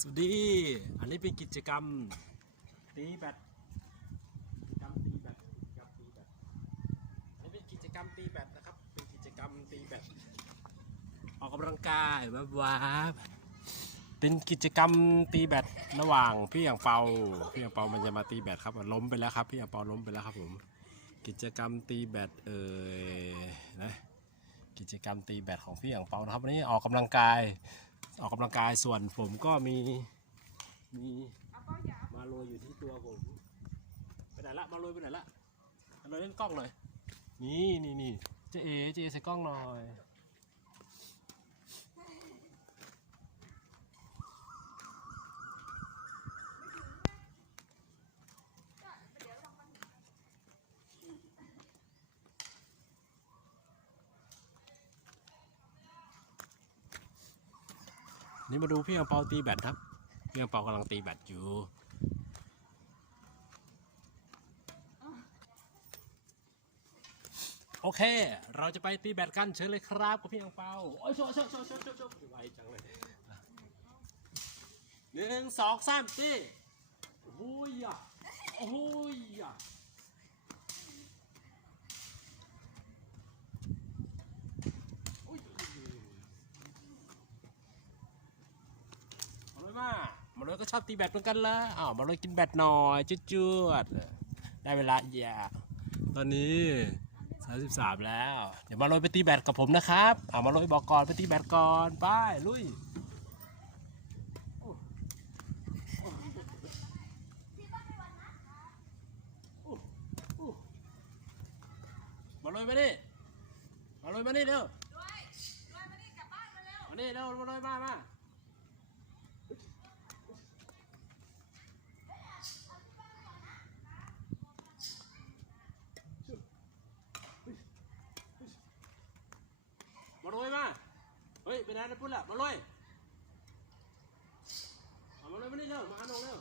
สวัสดี อันนี้เป็นกิจกรรมตีแบดกิจกรรมตีแบดกิจกรรมตีแบดอันนี้เป็นกิจกรรมตีแบดนะครับ เป็นกิจกรรมตีแบดออกกำลังกายวับวับเป็นกิจกรรมตีแบดระหว่างพี่อย่างเปาพี่อย่างเปามันจะมาตีแบดครับล้มไปแล้วครับพี่อย่างเปาล้มไปแล้วครับผมกิจกรรมตีแบดเอ่ยนะกิจกรรมตีแบดของพี่อย่างเปานะครับวันนี้ออกกำลังกาย ออกกำลังกายส่วนผมก็มีมีมาโรยอยู่ที่ตัวผมไปไหนละมาโรยไปไหนละมาโรยเล่นกล้องหน่อยนี่นี่นี่เจเอเจเอใส่กล้องหน่อย นี่มาดูพี่อังเปาตีแบดครับ พี่อังเปากำลังตีแบดอยู่ โอเค เราจะไปตีแบดกันเชิญเลยครับกับพี่อังเปาโอ้ยโชว์โชว์โชว์โชว์โชว์ไวจังเลยหนึ่งสองสามตีโอ้ยอะโอ้ยอะโอ้ย มาเลยมามาเลยก็ชอบตีแบดเหมือนกันละอ้าวมาเลยกินแบดหน่อยจุดจุดๆได้เวลาอย่าตอนนี้33แล้ว เดี๋ยวมาเลยไปตีแบดกับผมนะครับอ่ามาเลยบอกก่อนไปตีแบดก่อนไปลุยมาเลยมาดิมาเลยมาดิเร็วมาดิเร็วมาเลยมามามาลอยมา เฮ้ย ไปไหนนะพุ่นล่ะมาเลยเอามาลยมานี่เร็วมาหาน้องเร็ว